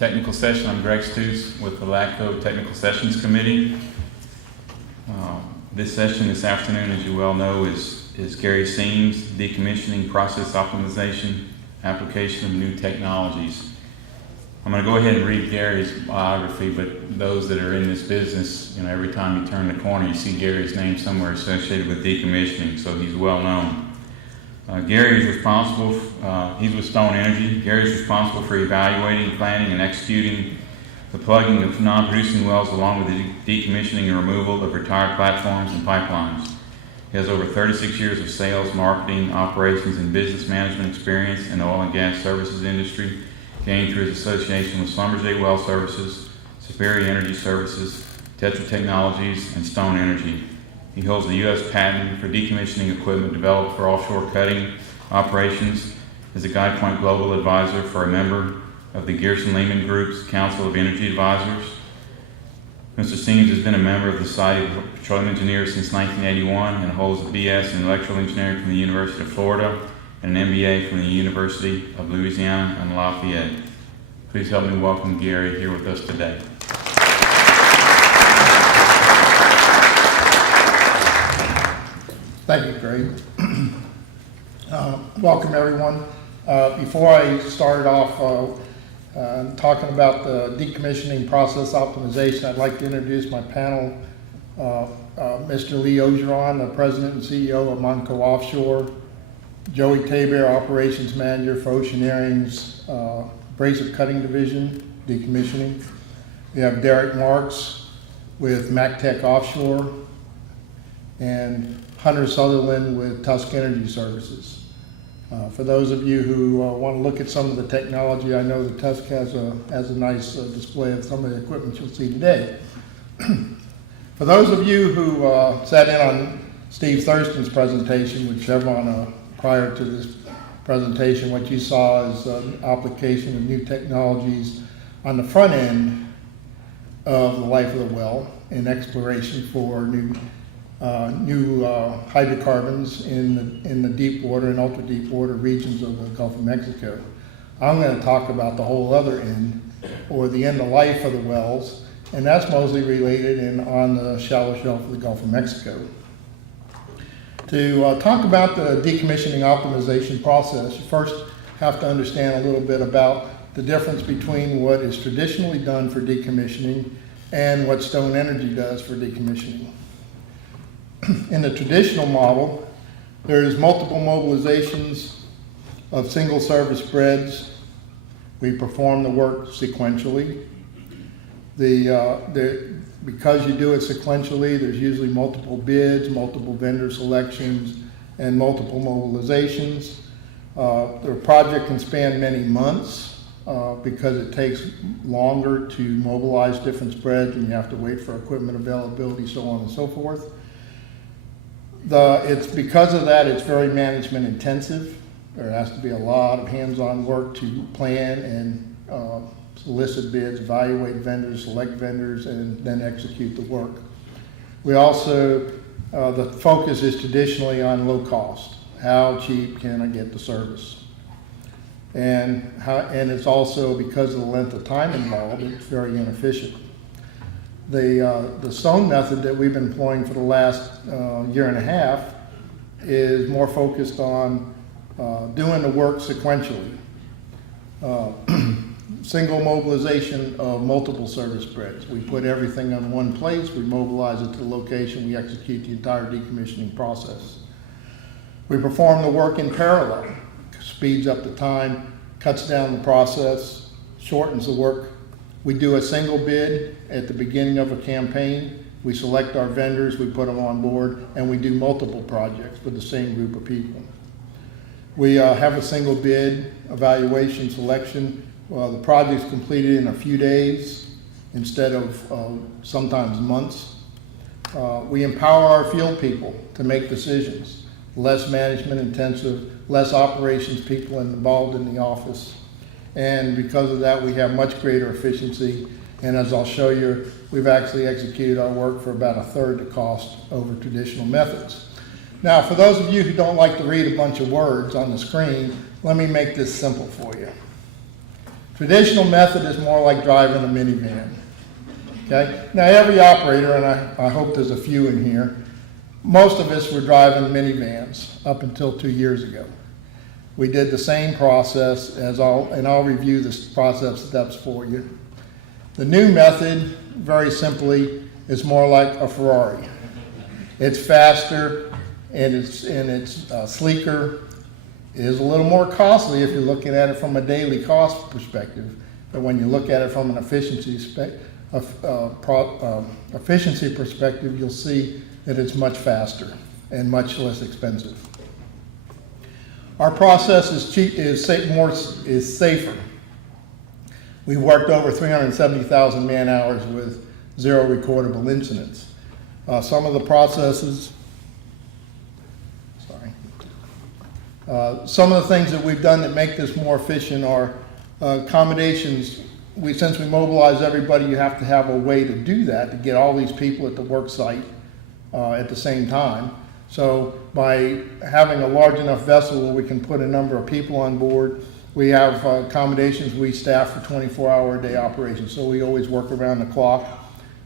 technical session. I'm Greg Stutz with the LAGCOE Technical Sessions Committee. This session this afternoon, as you well know, is Gary Seam's Decommissioning, Process Optimization, Application of New Technologies. I'm going to go ahead and read Gary's biography, but those that are in this business, every time you turn the corner, you see Gary's name somewhere associated with decommissioning, so he's well known. Gary is responsible, he's with Stone Energy. Gary is responsible for evaluating, planning, and executing the plugging of non-producing wells along with the decommissioning and removal of retired platforms and pipelines. He has over 36 years of sales, marketing, operations, and business management experience in the oil and gas services industry, gained through his association with Schlumberger Well Services, Superior Energy Services, Tetra Technologies, and Stone Energy. He holds a U.S. patent for decommissioning equipment developed for offshore cutting operations, is a Guy Point Global Advisor for a member of the Gerson Lehman Group's Council of Energy Advisors. Mr. Seams has been a member of the Society of Petroleum Engineers since 1981 and holds a BS in Electrical Engineering from the University of Florida and an MBA from the University of Louisiana in Lafayette. Please help me welcome Gary here with us today. Thank you, Greg. Welcome, everyone. Before I start off talking about the decommissioning process optimization, I'd like to introduce my panel, Mr. Lee Ogeron, the President and CEO of Monco Offshore, Joey Taber, Operations Manager for Oceaneering's Abrasive Cutting Division, Decommissioning. We have Derek Marks with MacTech Offshore, and Hunter Sutherland with Tusk Energy Services. For those of you who want to look at some of the technology, I know that Tusk has a nice display of some of the equipment you'll see today. For those of you who sat in on Steve Thurston's presentation with Chevron prior to this presentation, what you saw is an application of new technologies on the front end of the life of the well in exploration for new hydrocarbons in the deep water and ultra deep water regions of the Gulf of Mexico. I'm going to talk about the whole other end, or the end of life of the wells, and that's mostly related on the shallow shelf of the Gulf of Mexico. To talk about the decommissioning optimization process, you first have to understand a little bit about the difference between what is traditionally done for decommissioning and what Stone Energy does for decommissioning. In the traditional model, there's multiple mobilizations of single service spreads. We perform the work sequentially. Because you do it sequentially, there's usually multiple bids, multiple vendor selections, and multiple mobilizations. The project can span many months because it takes longer to mobilize different spreads, and you have to wait for equipment availability, so on and so forth. It's because of that, it's very management intensive. There has to be a lot of hands-on work to plan and solicit bids, evaluate vendors, select vendors, and then execute the work. We also, the focus is traditionally on low cost. How cheap can I get the service? And it's also, because of the length of time involved, it's very inefficient. The Stone method that we've been employing for the last year and a half is more focused on doing the work sequentially. Single mobilization of multiple service spreads. We put everything in one place, we mobilize it to the location, we execute the entire decommissioning process. We perform the work in parallel, speeds up the time, cuts down the process, shortens the work. We do a single bid at the beginning of a campaign. We select our vendors, we put them on board, and we do multiple projects with the same group of people. We have a single bid, evaluation, selection. The project's completed in a few days instead of sometimes months. We empower our field people to make decisions. Less management intensive, less operations people involved in the office. And because of that, we have much greater efficiency. And as I'll show you, we've actually executed our work for about a third the cost over traditional methods. Now, for those of you who don't like to read a bunch of words on the screen, let me make this simple for you. Traditional method is more like driving a minivan. Okay? Now every operator, and I hope there's a few in here, most of us were driving minivans up until 2 years ago. We did the same process and I'll review this process steps for you. The new method, very simply, is more like a Ferrari. It's faster and it's sleeker. It is a little more costly if you're looking at it from a daily cost perspective, but when you look at it from an efficiency perspective, you'll see that it's much faster and much less expensive. Our process is safer. We've worked over 370,000 man hours with 0 recordable incidents. Some of the processes, some of the things that we've done that make this more efficient are accommodations. Since we mobilize everybody, you have to have a way to do that, to get all these people at the work site at the same time. So by having a large enough vessel where we can put a number of people on board, we have accommodations we staff for 24-hour-a-day operations, so we always work around the clock.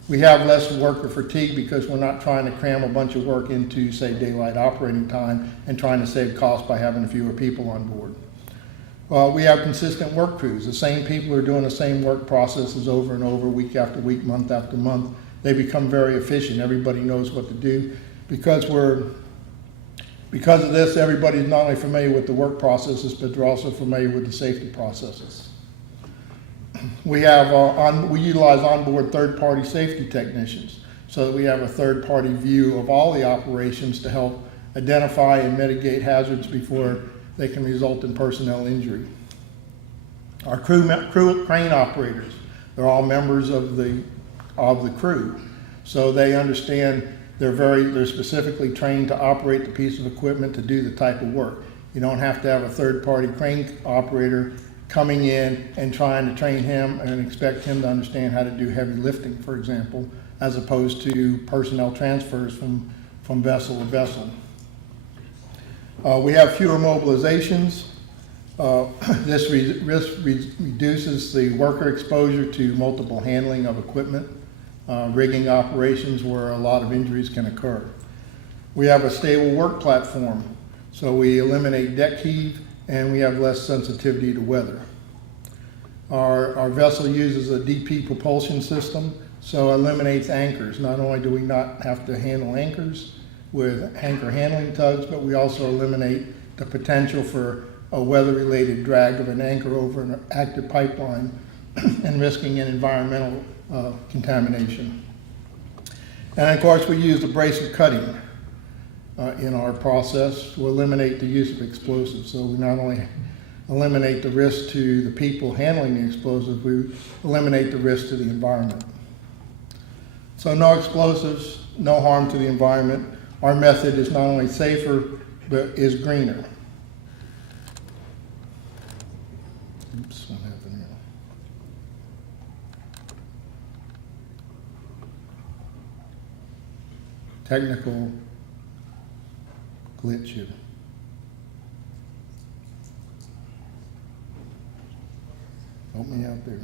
We have less worker fatigue because we're not trying to cram a bunch of work into, say, daylight operating time and trying to save costs by having fewer people on board. We have consistent work crews. The same people are doing the same work processes over and over, week after week, month after month. They become very efficient. Everybody knows what to do. Because of this, everybody's not only familiar with the work processes, but they're also familiar with the safety processes. We utilize onboard third-party safety technicians, so that we have a third-party view of all the operations to help identify and mitigate hazards before they can result in personnel injury. Our crane operators, they're all members of the crew, so they understand. They're specifically trained to operate the piece of equipment to do the type of work. You don't have to have a third-party crane operator coming in and trying to train him and expect him to understand how to do heavy lifting, for example, as opposed to personnel transfers from vessel to vessel. We have fewer mobilizations. This reduces the worker exposure to multiple handling of equipment. Rigging operations where a lot of injuries can occur. We have a stable work platform, so we eliminate deck heave and we have less sensitivity to weather. Our vessel uses a DP propulsion system, so it eliminates anchors. Not only do we not have to handle anchors with anchor handling tugs, but we also eliminate the potential for a weather-related drag of an anchor over an active pipeline and risking an environmental contamination. And of course, we use abrasive cutting in our process to eliminate the use of explosives. So we not only eliminate the risk to the people handling the explosives, we eliminate the risk to the environment. So no explosives, no harm to the environment. Our method is not only safer, but is greener. Oops, what happened here? Technical glitch here. Help me out there.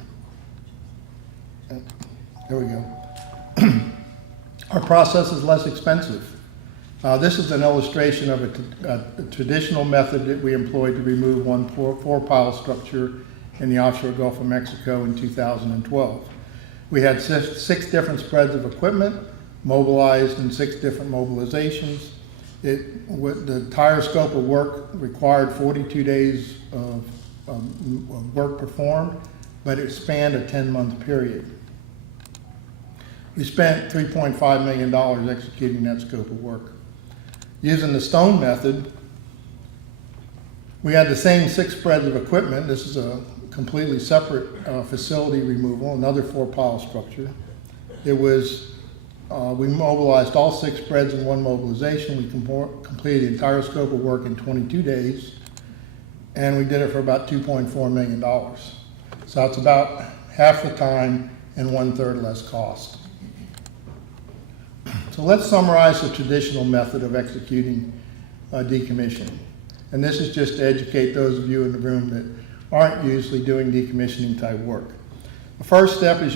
There we go. Our process is less expensive. This is an illustration of a traditional method that we employed to remove one four-pile structure in the offshore Gulf of Mexico in 2012. We had six different spreads of equipment mobilized in 6 different mobilizations. The entire scope of work required 42 days of work performed, but it spanned a 10-month period. We spent $3.5 million executing that scope of work. Using the stone method, we had the same 6 spreads of equipment. This is a completely separate facility removal, another 4-pile structure. It was we mobilized all 6 spreads in one mobilization. We completed the entire scope of work in 22 days, and we did it for about $2.4 million. So it's about half the time and 1/3 less cost. So let's summarize the traditional method of executing decommissioning. And this is just to educate those of you in the room that aren't usually doing decommissioning type work. The first step is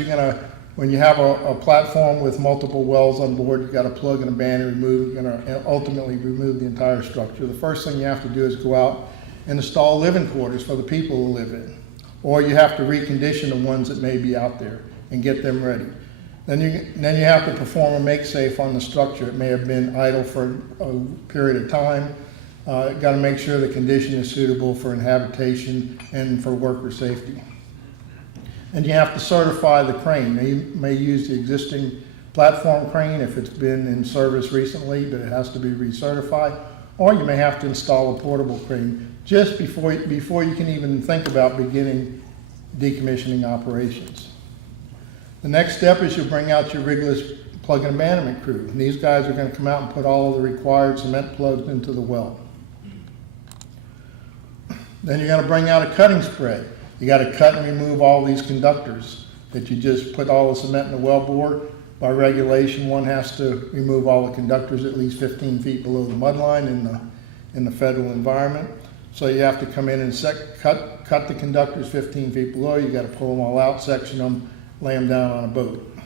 when you have a platform with multiple wells on board, you've got to plug and abandon, remove, you're going to ultimately remove the entire structure. The first thing you have to do is go out and install living quarters for the people who live in. Or you have to recondition the ones that may be out there and get them ready. Then you have to perform a make-safe on the structure. It may have been idle for a period of time. Got to make sure the condition is suitable for inhabitation and for worker safety. And you have to certify the crane. Now, you may use the existing platform crane if it's been in service recently, but it has to be recertified. Or you may have to install a portable crane just before you can even think about beginning decommissioning operations. The next step is you bring out your rigless plug and abandonment crew. And these guys are going to come out and put all of the required cement plugs into the well. Then you're going to bring out a cutting spread. You got to cut and remove all these conductors that you just put all the cement in the wellbore. By regulation, one has to remove all the conductors at least 15 feet below the mud line in the federal environment. So you have to come in and cut the conductors 15 feet below. You got to pull them all out, section them, lay them down on a boat.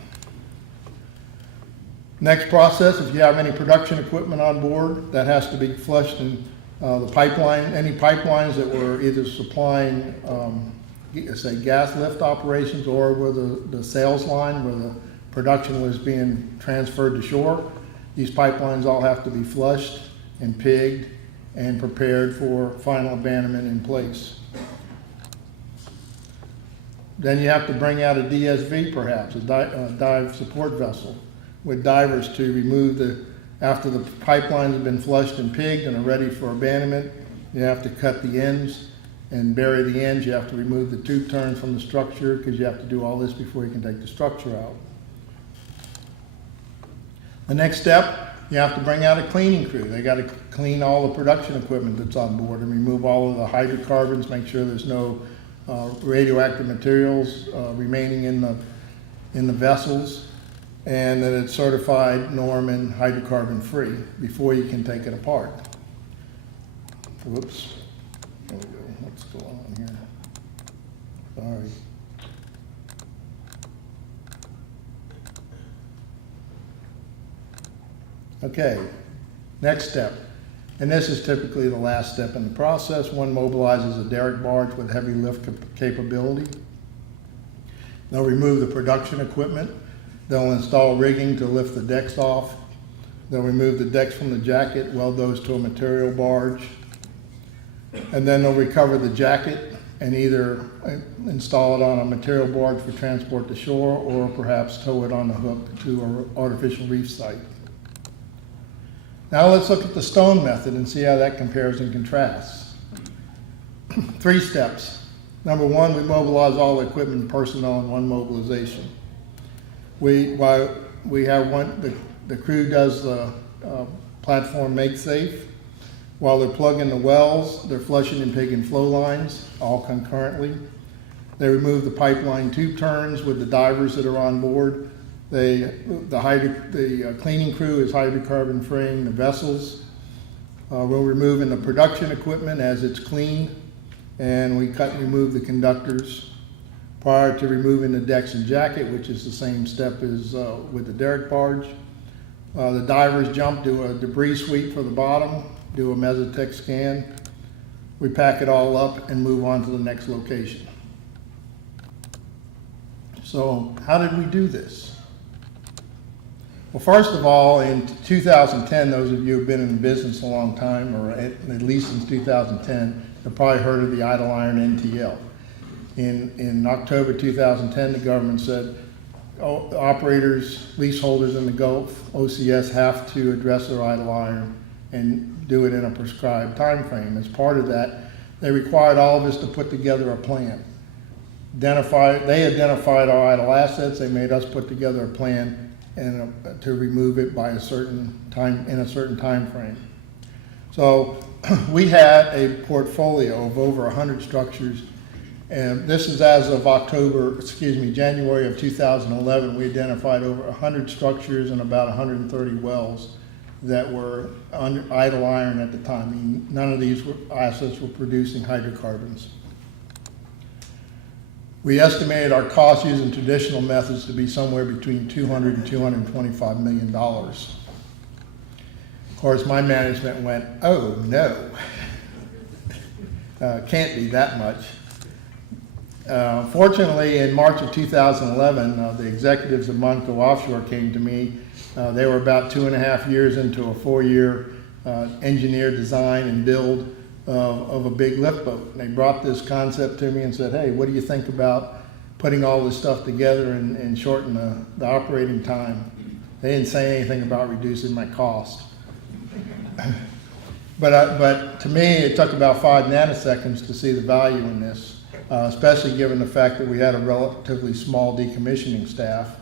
Next process, if you have any production equipment on board, that has to be flushed in the pipeline. Any pipelines that were either supplying, say, gas lift operations or were the sales line where the production was being transferred to shore. These pipelines all have to be flushed and pigged and prepared for final abandonment in place. Then you have to bring out a DSV, perhaps, a dive support vessel with divers to remove after the pipelines have been flushed and pigged and are ready for abandonment. You have to cut the ends and bury the ends. You have to remove the tube turns from the structure because you have to do all this before you can take the structure out. The next step, you have to bring out a cleaning crew. They got to clean all the production equipment that's on board and remove all of the hydrocarbons, make sure there's no radioactive materials remaining in the vessels, and that it's certified norm and hydrocarbon free before you can take it apart. Whoops. There we go. What's going on here? Sorry. Okay, next step. And this is typically the last step in the process. One mobilizes a derrick barge with heavy lift capability. They'll remove the production equipment. They'll install rigging to lift the decks off. They'll remove the decks from the jacket, weld those to a material barge. And then they'll recover the jacket and either install it on a material barge for transport to shore or perhaps tow it on the hook to an artificial reef site. Now let's look at the stone method and see how that compares and contrasts. 3 steps. Number 1, we mobilize all the equipment and personnel in one mobilization. The crew does the platform make safe. While they're plugging the wells, they're flushing and pigging flow lines, all concurrently. They remove the pipeline tube turns with the divers that are on board. The cleaning crew is hydrocarbon freeing the vessels. We'll remove in the production equipment as it's cleaned, and we cut and remove the conductors prior to removing the decks and jacket, which is the same step as with the derrick barge. The divers jump, do a debris sweep for the bottom, do a mesotech scan. We pack it all up and move on to the next location. So how did we do this? Well, first of all, in 2010, those of you who have been in the business a long time, or at least since 2010, have probably heard of the idle iron NTL. In October 2010, the government said, operators, leaseholders in the Gulf, OCS have to address their idle iron and do it in a prescribed time frame. As part of that, they required all of us to put together a plan. They identified our idle assets. They made us put together a plan and to remove it by a certain time, in a certain time frame. So we had a portfolio of over 100 structures, and this is as of January of 2011. We identified over 100 structures and about 130 wells that were under idle iron at the time. I mean, none of these assets were producing hydrocarbons. We estimated our cost using traditional methods to be somewhere between $200 and $225 million. Of course, my management went, oh no, can't be that much. Fortunately, in March of 2011, the executives of LAGCOE Offshore came to me. They were about 2.5 years into a 4-year engineer design and build of a big lift boat. And they brought this concept to me and said, hey, what do you think about putting all this stuff together and shorten the operating time? They didn't say anything about reducing my cost. But to me, it took about 5 nanoseconds to see the value in this, especially given the fact that we had a relatively small decommissioning staff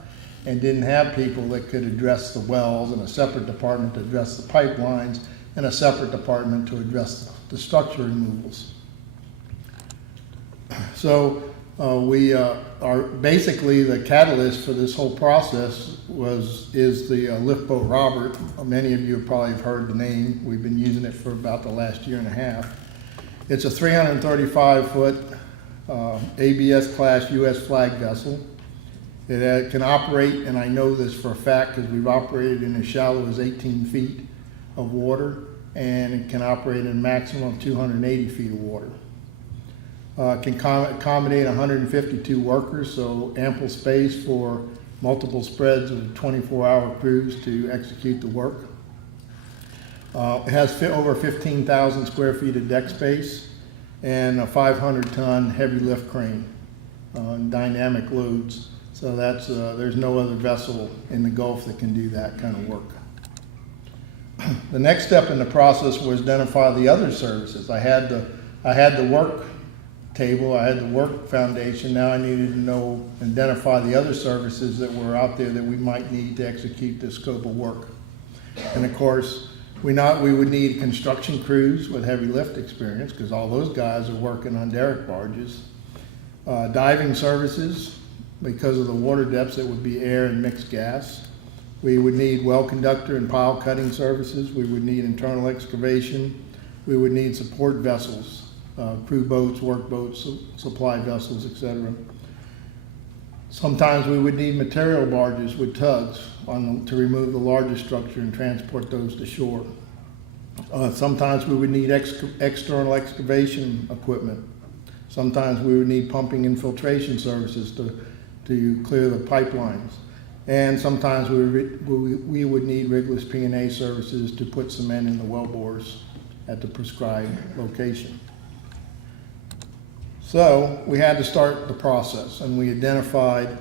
and didn't have people that could address the wells, and a separate department to address the pipelines, and a separate department to address the structure removals. So we are basically the catalyst for this whole process is the lift boat Robert. Many of you probably have heard the name. We've been using it for about the last 1.5 years. It's a 335-foot ABS class U.S. flag vessel. It can operate, and I know this for a fact because we've operated in as shallow as 18 feet of water, and it can operate in a maximum of 280 feet of water. It can accommodate 152 workers, so ample space for multiple spreads of 24-hour crews to execute the work. It has over 15,000 square feet of deck space and a 500-ton heavy lift crane, dynamic loads. So that's there's no other vessel in the Gulf that can do that kind of work. The next step in the process was identify the other services. I had the work table, I had the work foundation. Now I needed to identify the other services that were out there that we might need to execute this scope of work. And of course, we would need construction crews with heavy lift experience, because all those guys are working on derrick barges. Diving services, because of the water depths, it would be air and mixed gas. We would need well conductor and pile cutting services. We would need internal excavation. We would need support vessels, crew boats, work boats, supply vessels, etc. Sometimes we would need material barges with tugs to remove the larger structure and transport those to shore. Sometimes we would need external excavation equipment. Sometimes we would need pumping and filtration services to clear the pipelines. And sometimes we would need rigless P&A services to put cement in the wellbores at the prescribed location. So we had to start the process, and we identified,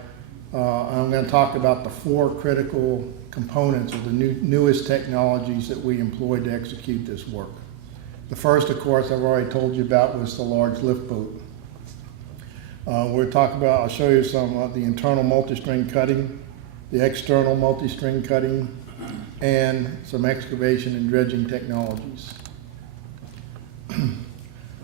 I'm going to talk about the 4 critical components of the newest technologies that we employed to execute this work. The first, of course, I've already told you about, was the large lift boat. I'll show you some of the internal multi-string cutting, the external multi-string cutting, and some excavation and dredging technologies.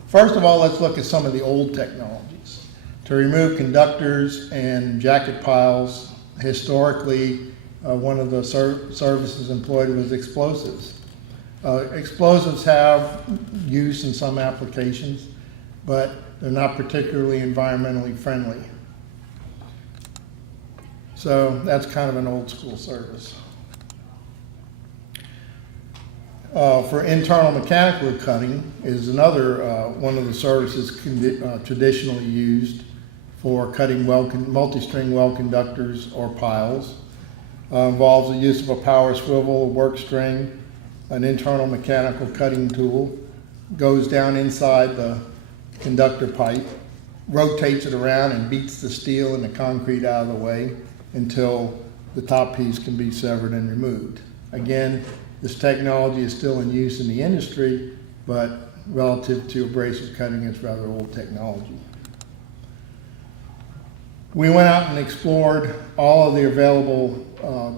First of all, let's look at some of the old technologies. To remove conductors and jacket piles, historically, one of the services employed was explosives. Explosives have use in some applications, but they're not particularly environmentally friendly. So that's kind of an old school service. For internal mechanical cutting is another one of the services traditionally used for cutting multi-string well conductors or piles. Involves the use of a power swivel, a work string, an internal mechanical cutting tool, goes down inside the conductor pipe, rotates it around and beats the steel and the concrete out of the way until the top piece can be severed and removed. Again, this technology is still in use in the industry, but relative to abrasive cutting, it's rather old technology. We went out and explored all of the available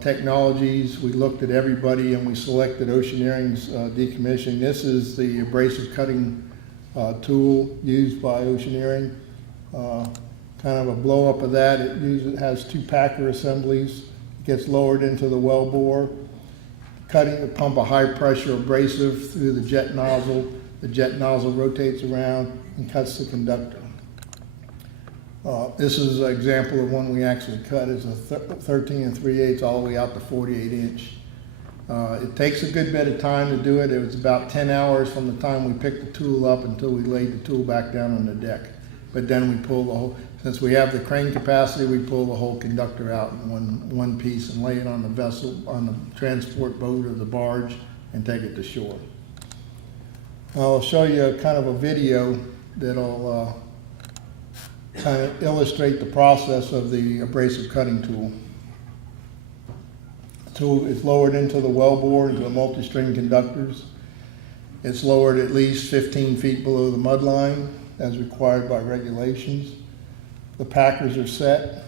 technologies. We looked at everybody and we selected Oceaneering's decommissioning. This is the abrasive cutting tool used by Oceaneering. Kind of a blow up of that. It has 2 packer assemblies. It gets lowered into the wellbore. Pump a high pressure abrasive through the jet nozzle. The jet nozzle rotates around and cuts the conductor. This is an example of one we actually cut. It's a 13 3/8 all the way out to 48 inch. It takes a good bit of time to do it. It was about 10 hours from the time we picked the tool up until we laid the tool back down on the deck. But then we pull the whole, since we have the crane capacity, we pull the whole conductor out in one piece and lay it on the vessel, on the transport boat or the barge, and take it to shore. I'll show you kind of a video that'll kind of illustrate the process of the abrasive cutting tool. The tool is lowered into the wellbore, into the multi-string conductors. It's lowered at least 15 feet below the mud line, as required by regulations. The packers are set.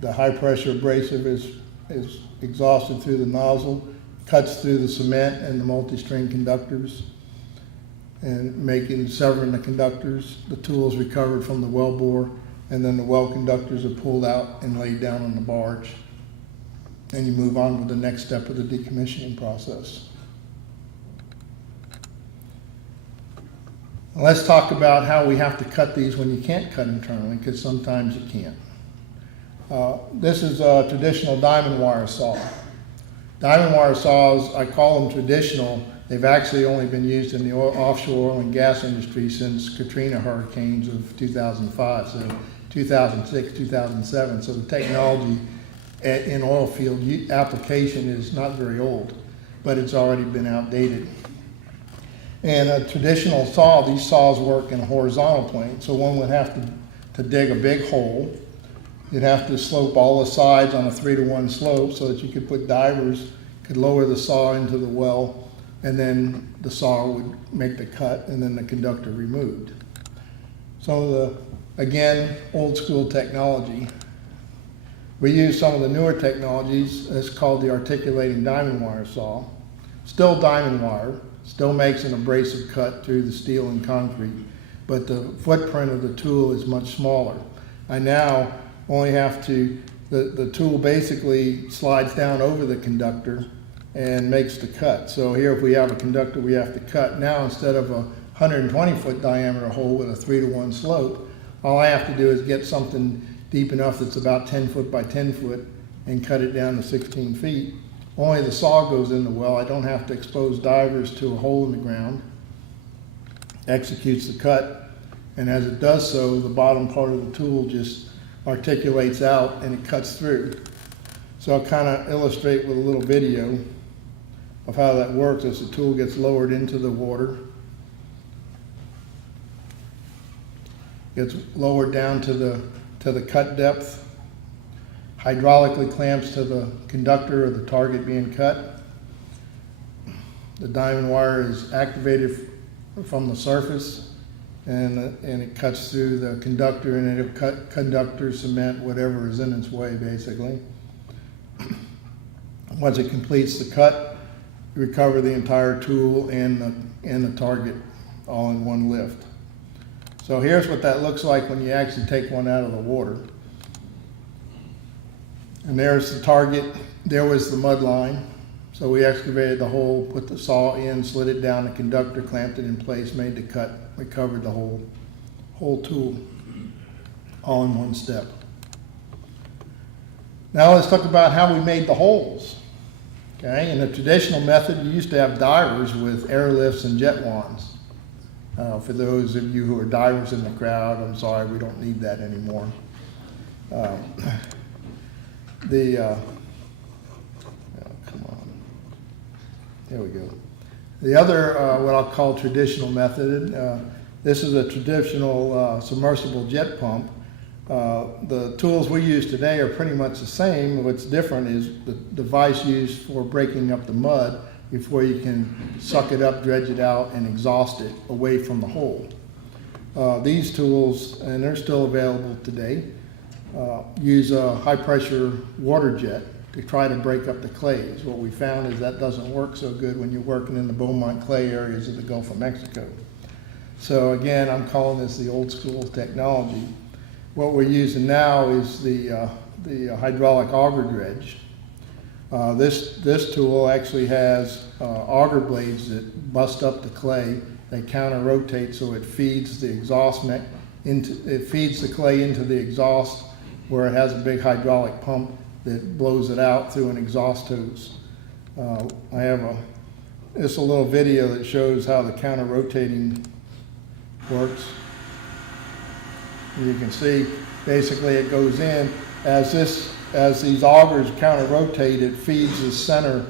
The high-pressure abrasive is exhausted through the nozzle, cuts through the cement and the multi-string conductors, and severing the conductors. The tool is recovered from the wellbore, and then the well conductors are pulled out and laid down on the barge. And you move on with the next step of the decommissioning process. Let's talk about how we have to cut these when you can't cut internally, because sometimes you can't. This is a traditional diamond wire saw. Diamond wire saws, I call them traditional. They've actually only been used in the offshore oil and gas industry since Katrina hurricanes of 2005, so 2006, 2007. So the technology in oil field application is not very old, but it's already been outdated. And a traditional saw, these saws work in a horizontal plane, so one would have to dig a big hole. You'd have to slope all the sides on a 3-to-1 slope so that you could put divers, could lower the saw into the well, and then the saw would make the cut and then the conductor removed. So again, old school technology. We use some of the newer technologies. It's called the articulating diamond wire saw. Still diamond wire, still makes an abrasive cut through the steel and concrete, but the footprint of the tool is much smaller. I now only have to, the tool basically slides down over the conductor and makes the cut. So here if we have a conductor we have to cut, now instead of a 120-foot diameter hole with a 3-to-1 slope, all I have to do is get something deep enough that's about 10 foot by 10 foot and cut it down to 16 feet. Only the saw goes in the well. I don't have to expose divers to a hole in the ground. Executes the cut, and as it does so, the bottom part of the tool just articulates out and it cuts through. So I'll kind of illustrate with a little video of how that works as the tool gets lowered into the water. Gets lowered down to the cut depth, hydraulically clamps to the conductor or the target being cut. The diamond wire is activated from the surface, and it cuts through the conductor, and it'll cut conductor, cement, whatever is in its way, basically. Once it completes the cut, recover the entire tool and the target all in one lift. So here's what that looks like when you actually take one out of the water. And there's the target. There was the mud line. So we excavated the hole, put the saw in, slid it down the conductor, clamped it in place, made the cut, recovered the whole tool, all in one step. Now let's talk about how we made the holes. Okay, in the traditional method, you used to have divers with airlifts and jet wands. For those of you who are divers in the crowd, I'm sorry, we don't need that anymore. Come on. There we go. The other, what I'll call traditional method, this is a traditional submersible jet pump. The tools we use today are pretty much the same. What's different is the device used for breaking up the mud before you can suck it up, dredge it out, and exhaust it away from the hole. These tools, and they're still available today, use a high-pressure water jet to try to break up the clays. What we found is that doesn't work so good when you're working in the Beaumont clay areas of the Gulf of Mexico. So again, I'm calling this the old school technology. What we're using now is the hydraulic auger dredge. This tool actually has auger blades that bust up the clay. They counter-rotate so it feeds the exhaust it feeds the clay into the exhaust, where it has a big hydraulic pump that blows it out through an exhaust hose. I have just a little video that shows how the counter rotating works. You can see basically it goes in as these augers counter rotate, it feeds the center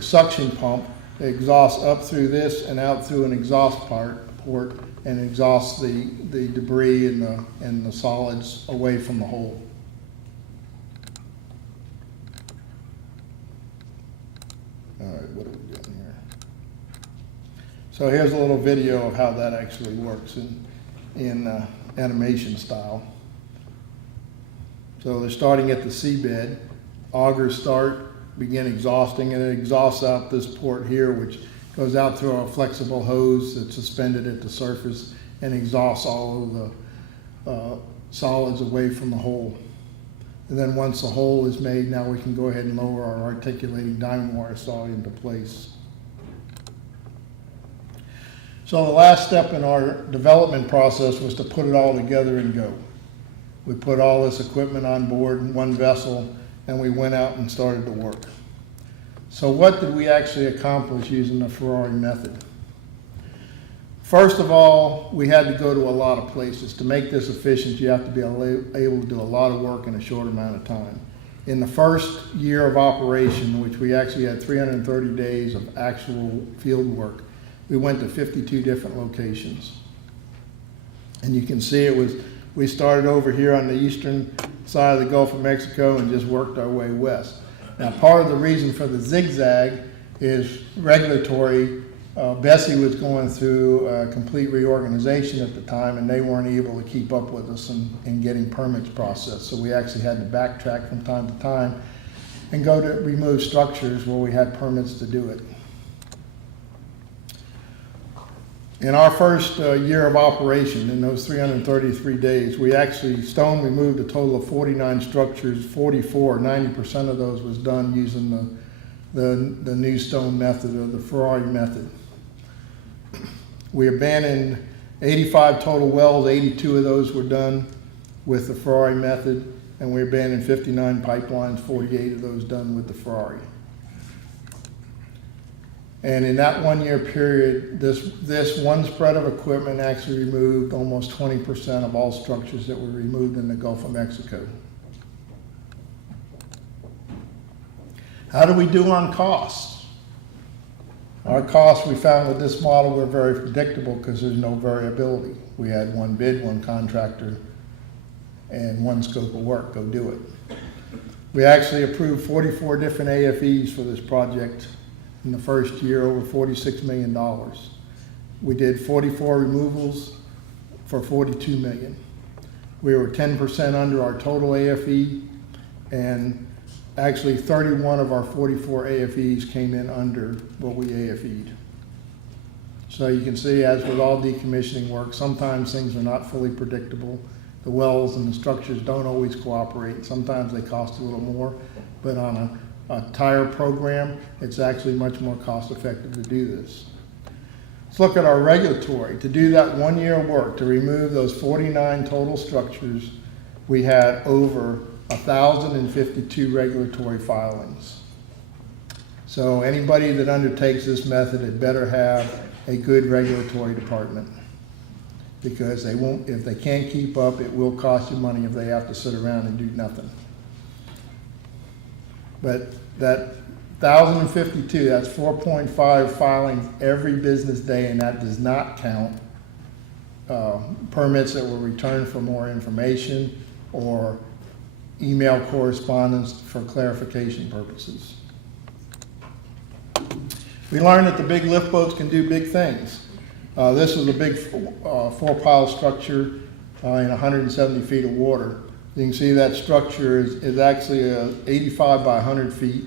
suction pump. It exhausts up through this and out through an exhaust port and exhausts the debris and the solids away from the hole. All right, what are we doing here? So here's a little video of how that actually works in animation style. So they're starting at the seabed. Augers begin exhausting, and it exhausts out this port here, which goes out through a flexible hose that's suspended at the surface and exhausts all of the solids away from the hole. And then once the hole is made, now we can go ahead and lower our articulating diamond wire saw into place. So the last step in our development process was to put it all together and go. We put all this equipment on board in one vessel, and we went out and started to work. So what did we actually accomplish using the Ferrari method? First of all, we had to go to a lot of places. To make this efficient, you have to be able to do a lot of work in a short amount of time. In the first year of operation, which we actually had 330 days of actual field work, we went to 52 different locations. And you can see we started over here on the eastern side of the Gulf of Mexico and just worked our way west. Now, part of the reason for the zigzag is regulatory. Bessie was going through a complete reorganization at the time, and they weren't able to keep up with us in getting permits processed. So we actually had to backtrack from time to time and go to remove structures where we had permits to do it. In our first year of operation, in those 333 days, we actually removed a total of 49 structures, 90% of those was done using the new stone method, or the Ferrari method. We abandoned 85 total wells, 82 of those were done with the Ferrari method, and we abandoned 59 pipelines, 48 of those done with the Ferrari. And in that 1 year period, this one spread of equipment actually removed almost 20% of all structures that were removed in the Gulf of Mexico. How do we do on costs? Our costs, we found with this model, were very predictable because there's no variability. We had one bid, one contractor, and one scope of work. Go do it. We actually approved 44 different AFEs for this project. In the first year, over $46 million. We did 44 removals for $42 million. We were 10% under our total AFE, and actually 31 of our 44 AFEs came in under what we AFE'd. So you can see, as with all decommissioning work, sometimes things are not fully predictable. The wells and the structures don't always cooperate. Sometimes they cost a little more, but on a tire program, it's actually much more cost effective to do this. Let's look at our regulatory. To do that 1 year work, to remove those 49 total structures, we had over 1,052 regulatory filings. So anybody that undertakes this method had better have a good regulatory department, because they won't, if they can't keep up, it will cost you money if they have to sit around and do nothing. But that 1,052, that's 4.5 filings every business day, and that does not count permits that were returned for more information or email correspondence for clarification purposes. We learned that the big lift boats can do big things. This is a big four-pile structure in 170 feet of water. You can see that structure is actually 85 by 100 feet.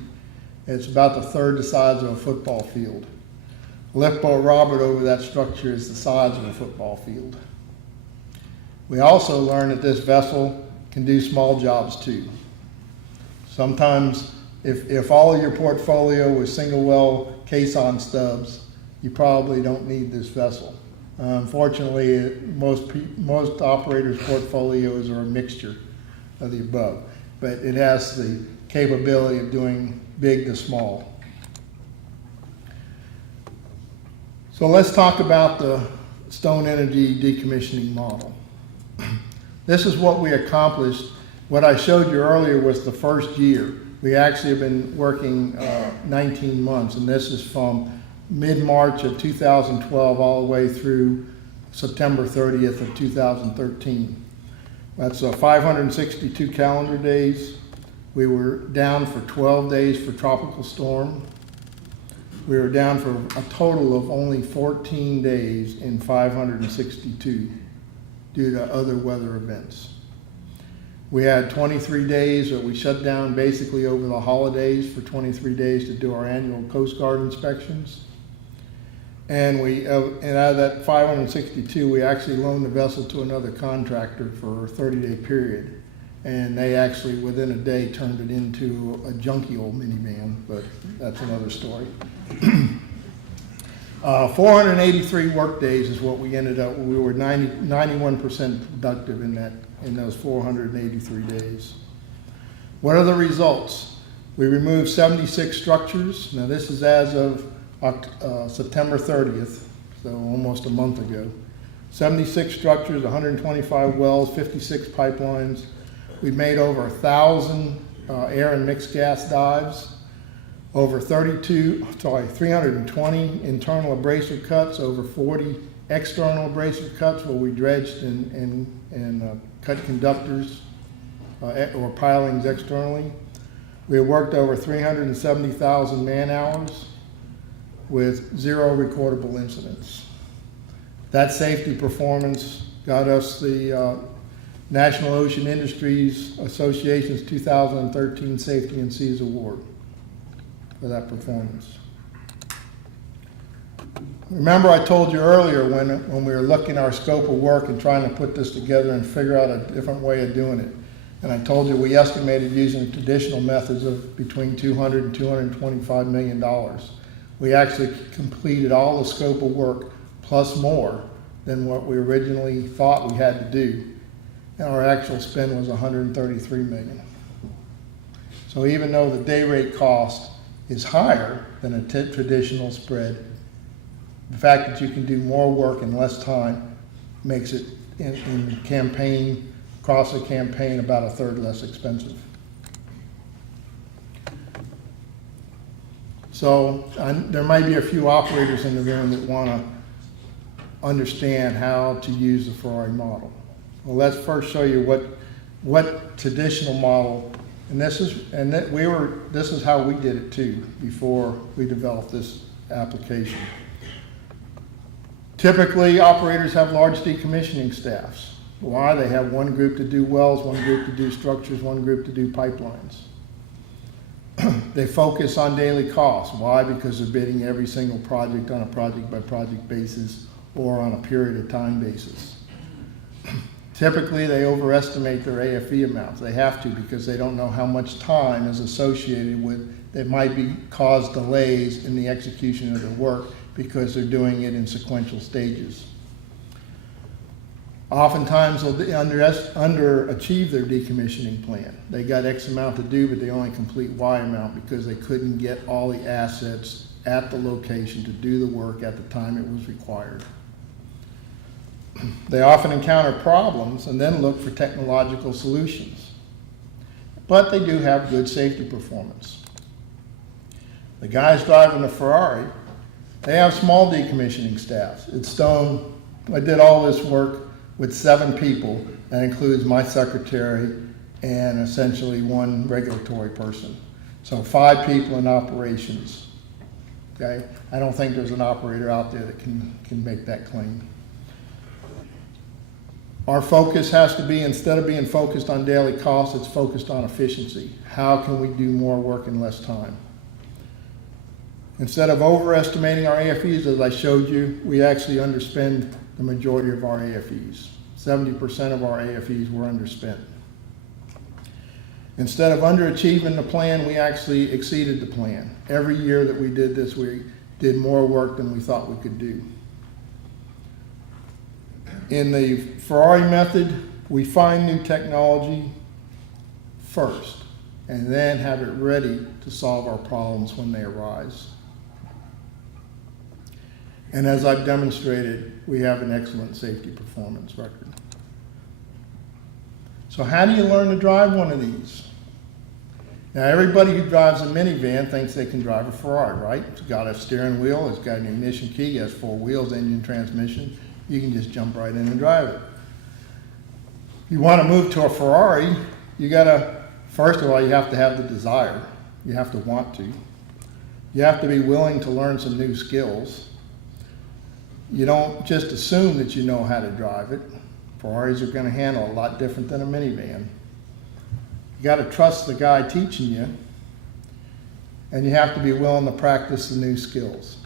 It's about the third the size of a football field. Lift boat Robert over that structure is the size of a football field. We also learned that this vessel can do small jobs too. Sometimes, if all of your portfolio was single well caisson stubs, you probably don't need this vessel. Unfortunately, most operators' portfolios are a mixture of the above, but it has the capability of doing big to small. So let's talk about the Stone Energy decommissioning model. This is what we accomplished. What I showed you earlier was the first year. We actually have been working 19 months, and this is from mid-March of 2012 all the way through September 30th of 2013. That's 562 calendar days. We were down for 12 days for tropical storm. We were down for a total of only 14 days in 562 due to other weather events. We had 23 days that we shut down basically over the holidays for 23 days to do our annual Coast Guard inspections. And out of that 562, we actually loaned the vessel to another contractor for a 30-day period. And they actually, within a day, turned it into a junky old minivan, but that's another story. 483 work days is what we ended up. We were 91% productive in those 483 days. What are the results? We removed 76 structures. Now this is as of September 30th, so almost a month ago. 76 structures, 125 wells, 56 pipelines. We've made over 1,000 air and mixed gas dives, over 320 internal abrasive cuts, over 40 external abrasive cuts where we dredged and cut conductors or pilings externally. We have worked over 370,000 man hours with 0 recordable incidents. That safety performance got us the National Ocean Industries Association's 2013 Safety and Seas Award for that performance. Remember I told you earlier when we were looking at our scope of work and trying to put this together and figure out a different way of doing it. And I told you we estimated using traditional methods of between $200 and $225 million. We actually completed all the scope of work plus more than what we originally thought we had to do. And our actual spend was $133 million. So even though the day rate cost is higher than a traditional spread, the fact that you can do more work in less time makes it in campaign, across a campaign, about a third less expensive. So there might be a few operators in the room that want to understand how to use the Ferrari model. Well, let's first show you what traditional model, and this is how we did it too before we developed this application. Typically, operators have large decommissioning staffs. Why? They have one group to do wells, one group to do structures, one group to do pipelines. They focus on daily costs. Why? Because they're bidding every single project on a project-by-project basis or on a period of time basis. Typically, they overestimate their AFE amounts. They have to because they don't know how much time is associated with that might cause delays in the execution of their work because they're doing it in sequential stages. Oftentimes, they'll underachieve their decommissioning plan. They got X amount to do, but they only complete Y amount because they couldn't get all the assets at the location to do the work at the time it was required. They often encounter problems and then look for technological solutions. But they do have good safety performance. The guys driving the Ferrari, they have small decommissioning staffs. At Stone, I did all this work with 7 people. That includes my secretary and essentially 1 regulatory person. So 5 people in operations. Okay? I don't think there's an operator out there that can make that claim. Our focus has to be, instead of being focused on daily costs, it's focused on efficiency. How can we do more work in less time? Instead of overestimating our AFEs, as I showed you, we actually underspend the majority of our AFEs. 70% of our AFEs were underspent. Instead of underachieving the plan, we actually exceeded the plan. Every year that we did this, we did more work than we thought we could do. In the Ferrari method, we find new technology first and then have it ready to solve our problems when they arise. And as I've demonstrated, we have an excellent safety performance record. So how do you learn to drive one of these? Now, everybody who drives a minivan thinks they can drive a Ferrari, right? It's got a steering wheel, it's got an ignition key, it has 4 wheels, engine, transmission. You can just jump right in and drive it. If you want to move to a Ferrari, you gotta, first of all, you have to have the desire. You have to want to. You have to be willing to learn some new skills. You don't just assume that you know how to drive it. Ferraris are going to handle a lot different than a minivan. You got to trust the guy teaching you, and you have to be willing to practice the new skills.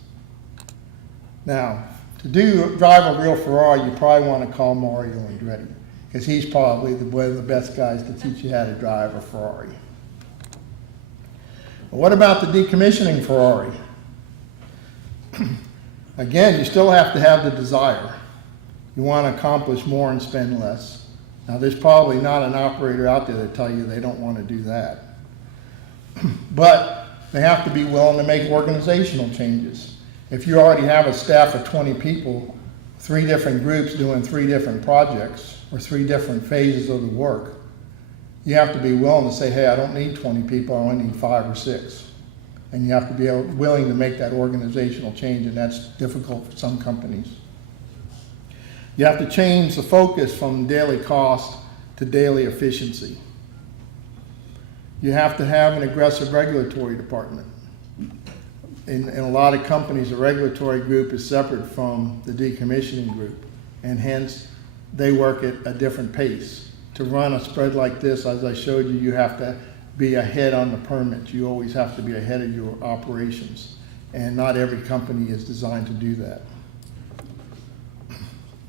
Now, to drive a real Ferrari, you probably want to call Mario Andretti, because he's probably one of the best guys to teach you how to drive a Ferrari. But what about the decommissioning Ferrari? Again, you still have to have the desire. You want to accomplish more and spend less. Now, there's probably not an operator out there that tell you they don't want to do that. But they have to be willing to make organizational changes. If you already have a staff of 20 people, 3 different groups doing 3 different projects or 3 different phases of the work, you have to be willing to say, hey, I don't need 20 people, I only need 5 or 6. And you have to be willing to make that organizational change, and that's difficult for some companies. You have to change the focus from daily cost to daily efficiency. You have to have an aggressive regulatory department. In a lot of companies, the regulatory group is separate from the decommissioning group, and hence they work at a different pace. To run a spread like this, as I showed you, you have to be ahead on the permits. You always have to be ahead of your operations, and not every company is designed to do that.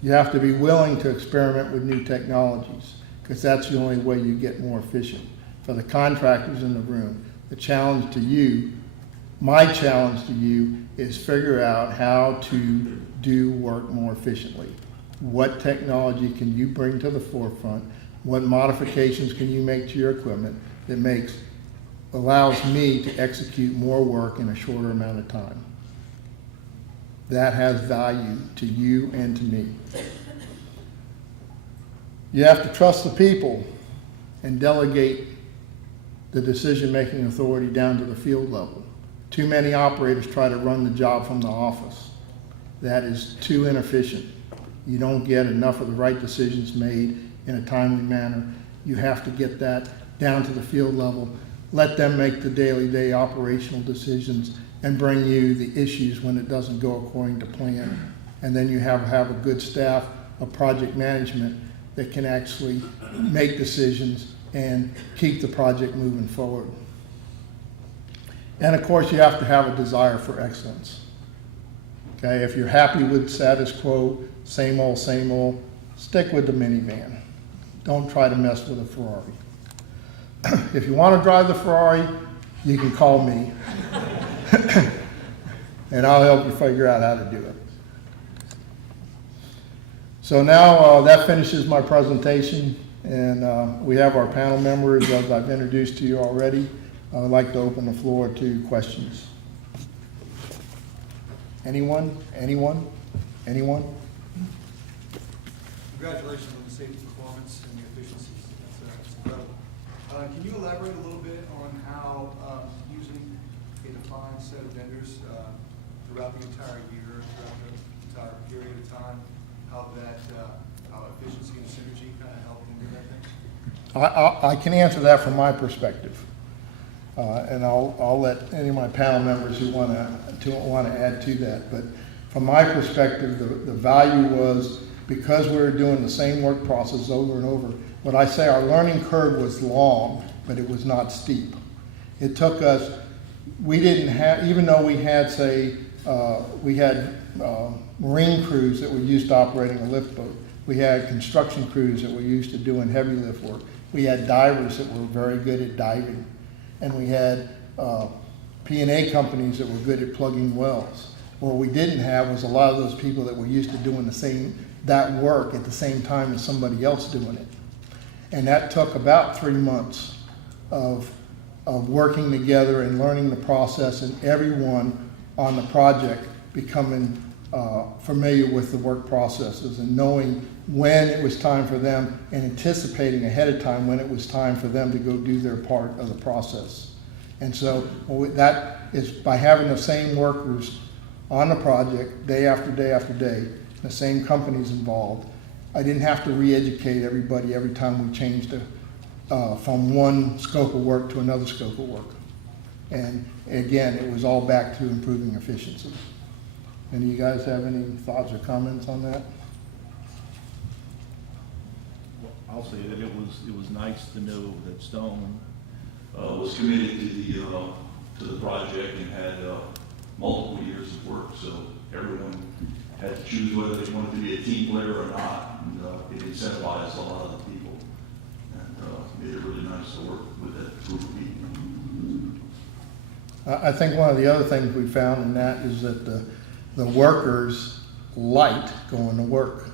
You have to be willing to experiment with new technologies, because that's the only way you get more efficient. For the contractors in the room, the challenge to you, my challenge to you, is figure out how to do work more efficiently. What technology can you bring to the forefront? What modifications can you make to your equipment that allows me to execute more work in a shorter amount of time? That has value to you and to me. You have to trust the people and delegate the decision-making authority down to the field level. Too many operators try to run the job from the office. That is too inefficient. You don't get enough of the right decisions made in a timely manner. You have to get that down to the field level, let them make the day-to-day operational decisions, and bring you the issues when it doesn't go according to plan. And then you have a good staff of project management that can actually make decisions and keep the project moving forward. And of course, you have to have a desire for excellence. Okay, if you're happy with status quo, same old, stick with the minivan. Don't try to mess with a Ferrari. If you want to drive the Ferrari, you can call me. And I'll help you figure out how to do it. So now that finishes my presentation, and we have our panel members, as I've introduced to you already. I would like to open the floor to questions. Anyone? Anyone? Anyone? Congratulations on the safety performance and the efficiencies. That's incredible. Can you elaborate a little bit on how using a defined set of vendors throughout the entire year, throughout the entire period of time, how that how efficiency and synergy kind of help in that thing? I can answer that from my perspective, and I'll let any of my panel members who want to add to that. But from my perspective, the value was, because we were doing the same work process over and over. What I say, our learning curve was long, but it was not steep. It took us. We didn't have, even though we had, say, we had marine crews that were used to operating a lift boat. We had construction crews that were used to doing heavy lift work. We had divers that were very good at diving. And we had P&A companies that were good at plugging wells. What we didn't have was a lot of those people that were used to doing the same that work at the same time as somebody else doing it. And that took about 3 months of working together and learning the process, and everyone on the project becoming familiar with the work processes and knowing when it was time for them and anticipating ahead of time when it was time for them to go do their part of the process. And so that is by having the same workers on the project day after day after day, the same companies involved. I didn't have to re-educate everybody every time we changed from one scope of work to another scope of work. And again, it was all back to improving efficiency. Any of you guys have any thoughts or comments on that? I'll say that it was nice to know that Stone was committed to the project and had multiple years of work, so everyone had to choose whether they wanted to be a team player or not, and it incentivized a lot of the people, and made it really nice to work with that group of people. I think one of the other things we found in that is that the workers liked going to work.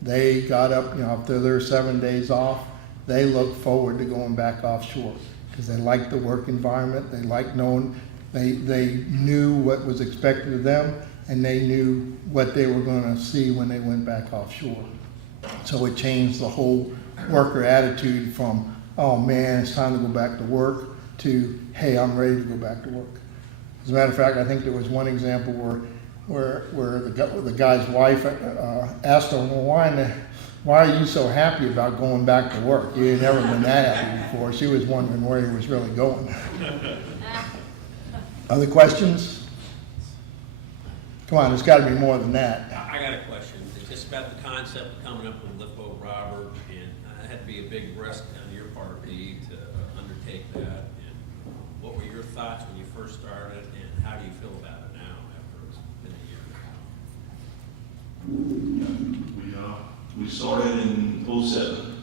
They got up, after their 7 days off, they looked forward to going back offshore because they liked the work environment. They liked knowing, they knew what was expected of them, and they knew what they were going to see when they went back offshore. So it changed the whole worker attitude from, oh man, it's time to go back to work, to, hey, I'm ready to go back to work. As a matter of fact, I think there was one example where the guy's wife asked him, well, why are you so happy about going back to work? You had never been that happy before. She was wondering where he was really going. Other questions? Come on, there's got to be more than that. I got a question. It's just about the concept of coming up with LAGCOE, Robert, and it had to be a big risk on your part, Dee, to undertake that. And what were your thoughts when you first started, and how do you feel about it now after it's been a year? We started in '07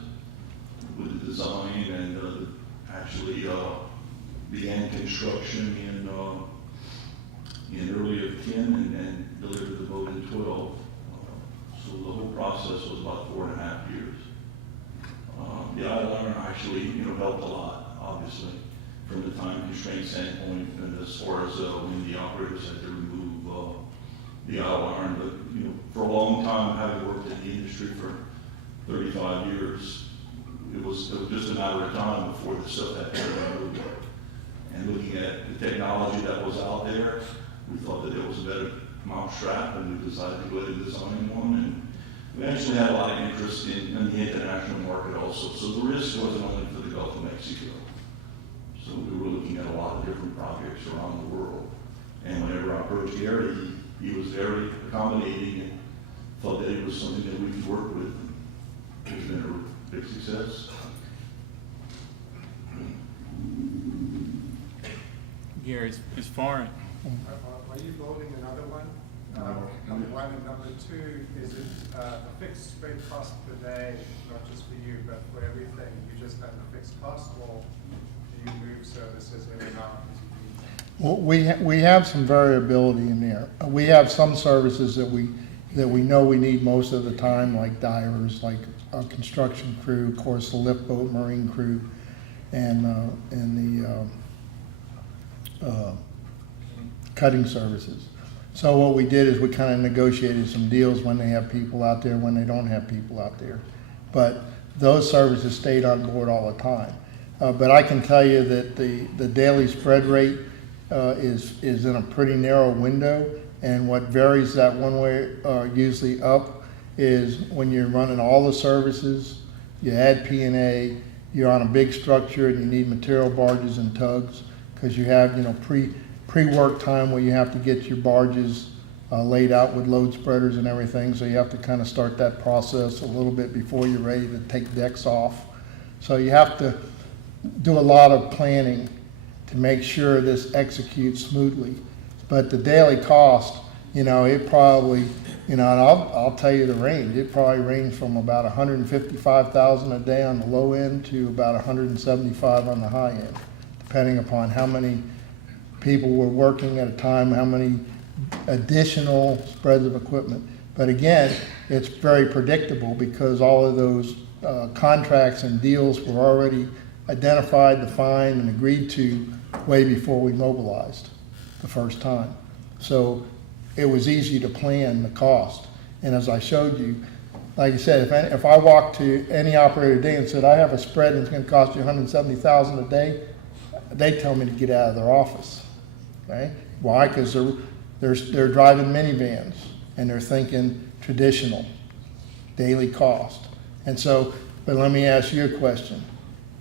with the design and actually began construction in early of 10 and delivered the boat in 12. So the whole process was about 4.5 years. The ILR actually helped a lot, obviously, from the time constraint standpoint, and as far as when the operators had to remove the ILR. But for a long time, having worked in the industry for 35 years, it was just a matter of time before the stuff had to be removed. And looking at the technology that was out there, we thought that it was a better mousetrap, and we decided to go ahead and design one. And we actually had a lot of interest in the international market also. So the risk wasn't only for the Gulf of Mexico. So we were looking at a lot of different projects around the world. And whenever I approached Gary, he was very accommodating and thought that it was something that we could work with. It's been a big success. Gary, as far as Are you building another one? Number one, and number two, is it a fixed spread cost per day, not just for you, but for everything? You just have a fixed cost, or do you move services every now and then? Well, we have some variability in there. We have some services that we know we need most of the time, like divers, like a construction crew, of course, the lift boat, marine crew, and the cutting services. So what we did is we kind of negotiated some deals when they have people out there, when they don't have people out there. But those services stayed on board all the time. But I can tell you that the daily spread rate is in a pretty narrow window, and what varies that one way usually up is when you're running all the services, you add P&A, you're on a big structure and you need material barges and tugs, because you have pre-work time where you have to get your barges laid out with load spreaders and everything, so you have to kind of start that process a little bit before you're ready to take decks off. So you have to do a lot of planning to make sure this executes smoothly. But the daily cost, it probably, and I'll tell you the range. It probably ranged from about $155,000 a day on the low end to about $175,000 on the high end, depending upon how many people were working at a time, how many additional spreads of equipment. But again, it's very predictable because all of those contracts and deals were already identified, defined, and agreed to way before we mobilized the first time. So it was easy to plan the cost. And as I showed you, like I said, if I walked to any operator today and said, I have a spread and it's gonna cost you $170,000 a day, they tell me to get out of their office, right? Why? Because they're driving minivans and they're thinking traditional, daily cost. And so, but let me ask you a question.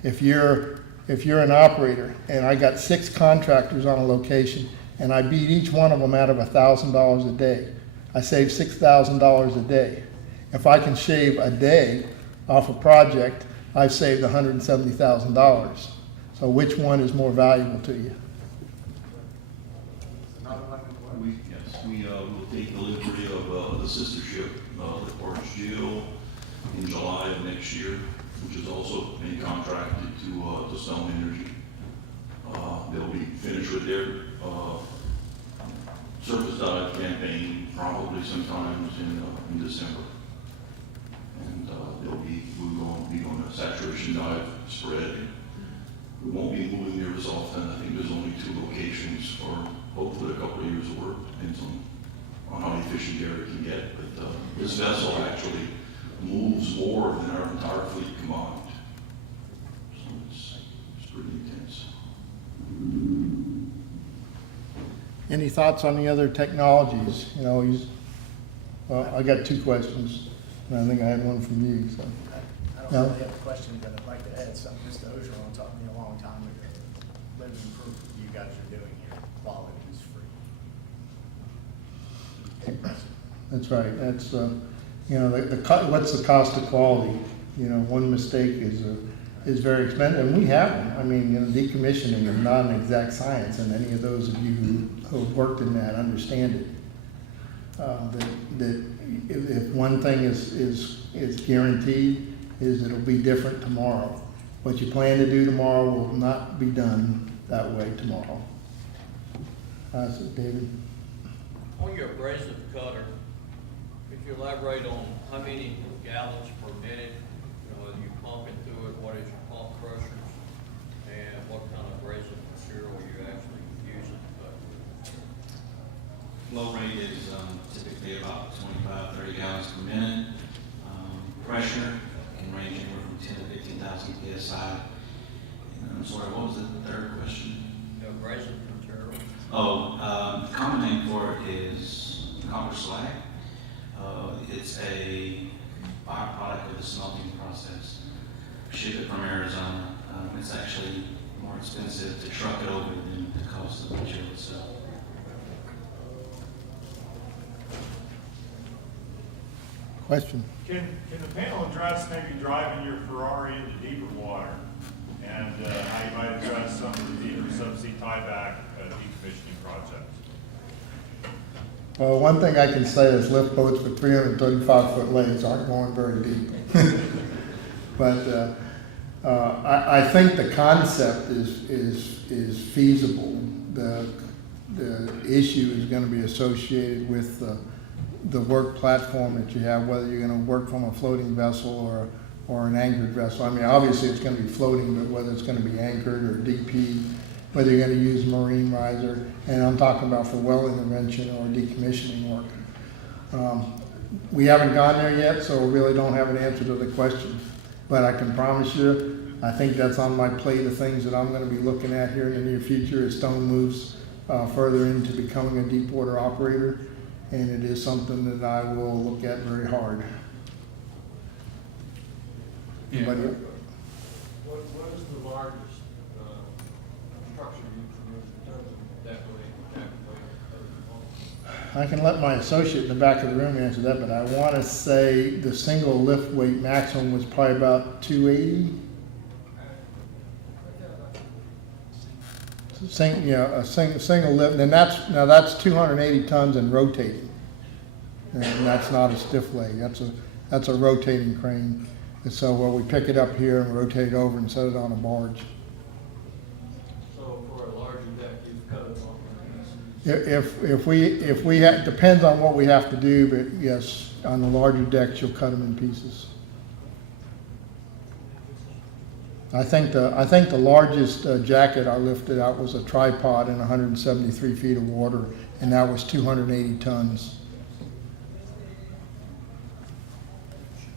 If you're an operator and I got 6 contractors on a location and I beat each one of them out of $1,000 a day, I save $6,000 a day. If I can shave a day off a project, I've saved $170,000. So which one is more valuable to you? We will take delivery of the sister ship, the Porch Geo, in July of next year, which is also been contracted to Stone Energy. They'll be finished with their surface dive campaign probably sometime in December. And we're going to be on a saturation dive spread. We won't be moving there as often. I think there's only 2 locations for hopefully a couple of years of work. Depends on how efficient Gary can get. But this vessel actually moves more than our entire fleet combined. So it's pretty intense. Any thoughts on the other technologies? You know, well, I got 2 questions, and I think I had one from you, so. I don't No? really have a question, but I'd like to add something. Mr. Ogeron taught me a long time ago. Living proof of you guys are doing here. Quality is free. That's right. That's, you know, what's the cost of quality? You know, one mistake is very expensive, and we have them. I mean, you know, decommissioning is not an exact science, and any of those of you who have worked in that understand it. That if one thing is guaranteed, is it'll be different tomorrow. What you plan to do tomorrow will not be done that way tomorrow. So David? On your abrasive cutter, could you elaborate on how many gallons per minute, you know, are you pumping through it, what is your pump pressures, and what kind of abrasive material you actually using? Flow rate is typically about 25, 30 gallons per minute. Pressure can range anywhere from 10 to 15,000 psi. And I'm sorry, what was the 3rd question? The abrasive material? Oh, the common name for it is copper slag. It's a byproduct of the smelting process. We ship it from Arizona. It's actually more expensive to truck it over than the cost of the material itself. Question? Can the panel address maybe driving your Ferrari into deeper water and how you might address some of the deeper subsea tieback decommissioning projects? Well, one thing I can say is lift boats with 335-foot legs aren't going very deep. But I think the concept is feasible. The issue is going to be associated with the work platform that you have, whether you're going to work from a floating vessel or an anchored vessel. I mean, obviously it's going to be floating, but whether it's going to be anchored or DP, whether you're going to use marine riser, and I'm talking about for well intervention or decommissioning work. We haven't gone there yet, so we really don't have an answer to the question. But I can promise you, I think that's on my plate of things that I'm going to be looking at here in the near future as Stone moves further into becoming a deep water operator. And it is something that I will look at very hard. Yeah. Anybody else? What is the largest structure you produce in terms of that way? I can let my associate in the back of the room answer that, but I want to say the single lift weight maximum was probably about 280. A single lift, and that's 280 tons and rotating, and that's not a stiff leg. That's a rotating crane. And so we pick it up here and rotate it over and set it on a barge. So for a larger deck, you've cut it off. If we depends on what we have to do, but yes, on the larger decks, you'll cut them in pieces. I think the largest jacket I lifted out was a tripod in 173 feet of water, and that was 280 tons.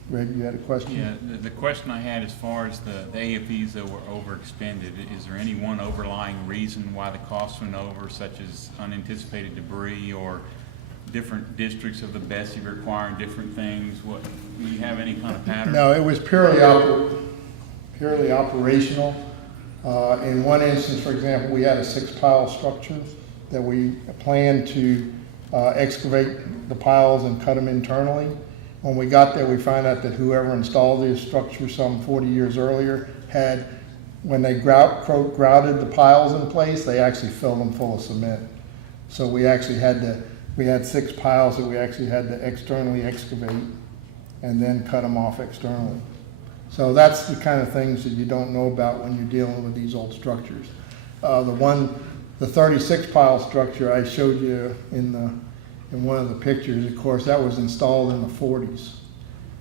Greg, you had a question? Yeah, the question I had as far as the AFEs that were overexpended, is there any one overlying reason why the costs went over, such as unanticipated debris or different districts of the BESI requiring different things? What, do you have any kind of pattern? No, it was purely operational. In one instance, for example, we had a 6-pile structure that we planned to excavate the piles and cut them internally. When we got there, we found out that whoever installed the structure some 40 years earlier had, when they grouted the piles in place, they actually filled them full of cement. So we actually we had 6 piles that we actually had to externally excavate and then cut them off externally. So that's the kind of things that you don't know about when you're dealing with these old structures. The 36-pile structure I showed you in one of the pictures, of course, that was installed in the 40s.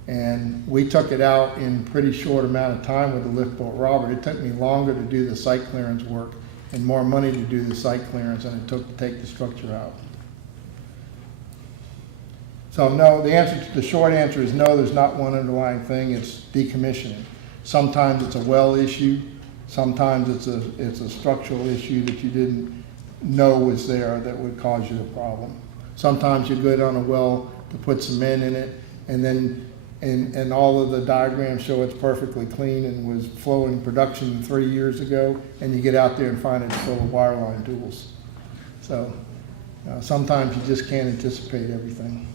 And we took it out in a pretty short amount of time with the lift boat Robert. It took me longer to do the site clearance work and more money to do the site clearance than it took to take the structure out. So no, the short answer is no, there's not one underlying thing, it's decommissioning. Sometimes it's a well issue, sometimes it's a structural issue that you didn't know was there that would cause you a problem. Sometimes you go down a well to put cement in it, and then and all of the diagrams show it's perfectly clean and was flowing production 3 years ago, and you get out there and find it's full of wireline tools. So sometimes you just can't anticipate everything.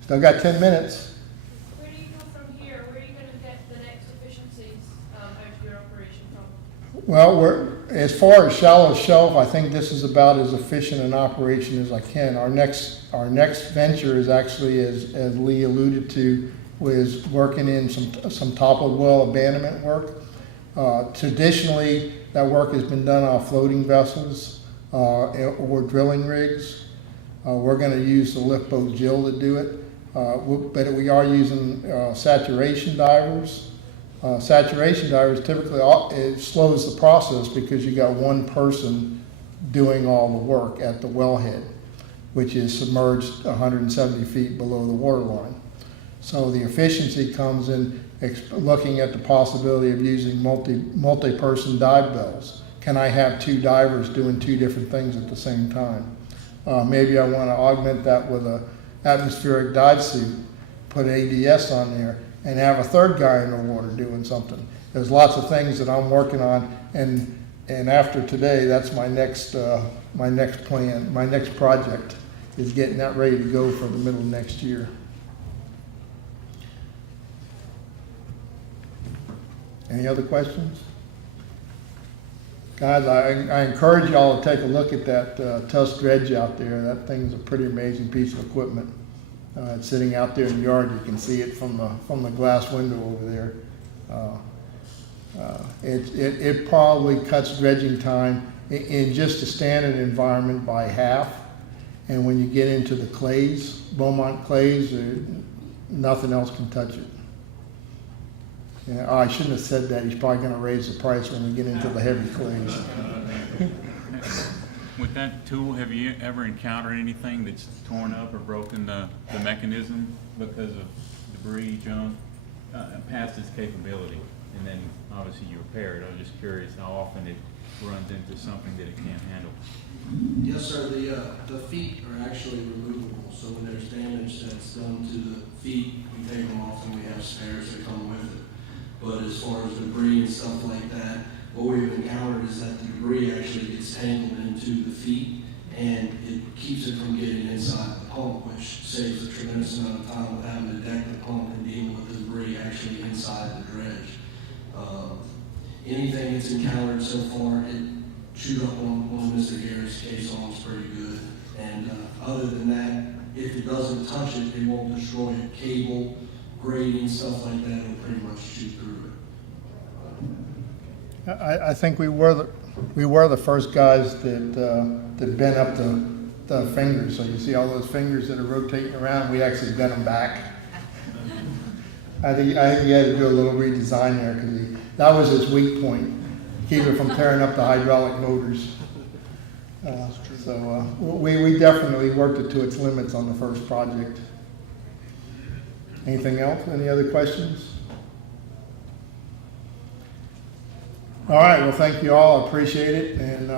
Still got 10 minutes. Where do you go from here? Where are you going to get the next efficiencies out of your operation from? Well, as far as shallow shelf, I think this is about as efficient an operation as I can. Our next venture is actually, as Lee alluded to, was working in some top of well abandonment work. Traditionally, that work has been done on floating vessels or drilling rigs. We're going to use the lift boat Jill to do it, but we are using saturation divers. Saturation divers typically, it slows the process because you got one person doing all the work at the wellhead, which is submerged 170 feet below the water line. So the efficiency comes in looking at the possibility of using multi-person dive bells. Can I have 2 divers doing 2 different things at the same time? Maybe I want to augment that with an atmospheric dive suit, put ADS on there, and have a 3rd guy in the water doing something. There's lots of things that I'm working on, and after today, that's my next plan, my next project is getting that ready to go for the middle of next year. Any other questions? Guys, I encourage y'all to take a look at that Tusk dredge out there. That thing's a pretty amazing piece of equipment. It's sitting out there in the yard. You can see it from the glass window over there. It probably cuts dredging time in just a standard environment by half. And when you get into the clays, Beaumont clays, nothing else can touch it. I shouldn't have said that. He's probably going to raise the price when we get into the heavy clays. With that tool, have you ever encountered anything that's torn up or broken the mechanism because of debris, junk, past its capability? And then obviously you repair it. I was just curious how often it runs into something that it can't handle. Yes, sir. The feet are actually removable. So when there's damage that's done to the feet, we take them off and we have spares that come with it. But as far as debris and stuff like that, what we've encountered is that the debris actually gets tangled into the feet and it keeps it from getting inside the pump, which saves a tremendous amount of time with having to deck the pump and dealing with the debris actually inside the dredge. Anything it's encountered so far, it chewed up on Mr. Gary's caissons pretty good. And other than that, if it doesn't touch it, it won't destroy it. Cable, grating, stuff like that, it'll pretty much chew through it. I think we were the we were the first guys that bent up the fingers. So you see all those fingers that are rotating around, we actually bent them back. I think he had to do a little redesign there because that was his weak point, keep it from tearing up the hydraulic motors. We definitely worked it to its limits on the first project. Anything else? Any other questions? All right, well, thank you all. I appreciate it. And